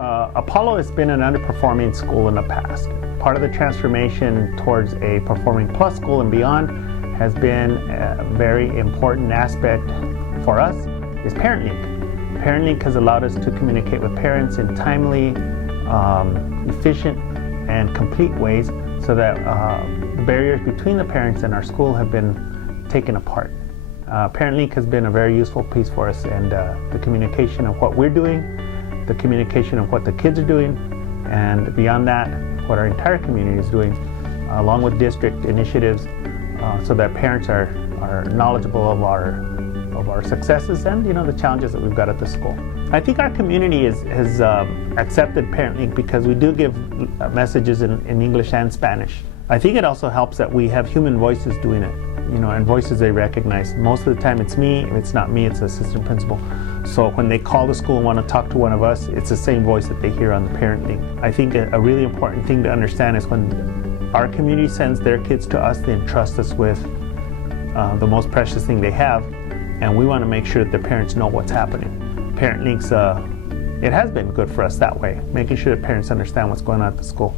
Apollo has been an underperforming school in the past. Part of the transformation towards a performing plus school and beyond has been a very important aspect for us is ParentLink. ParentLink has allowed us to communicate with parents in timely, efficient, and complete ways so that the barriers between the parents and our school have been taken apart. ParentLink has been a very useful piece for us, and the communication of what we're doing, the communication of what the kids are doing, and beyond that, what our entire community is doing, along with district initiatives, so that parents are knowledgeable of our successes and the challenges that we've got at the school. I think our community has accepted ParentLink because we do give messages in English and Spanish. I think it also helps that we have human voices doing it, and voices they recognize. Most of the time it's me. If it's not me, it's the assistant principal. So when they call the school and want to talk to one of us, it's the same voice that they hear on the ParentLink. I think a really important thing to understand is when our community sends their kids to us, they entrust us with the most precious thing they have, and we want to make sure that the parents know what's happening. ParentLink's, it has been good for us that way, making sure that parents understand what's going on at the school.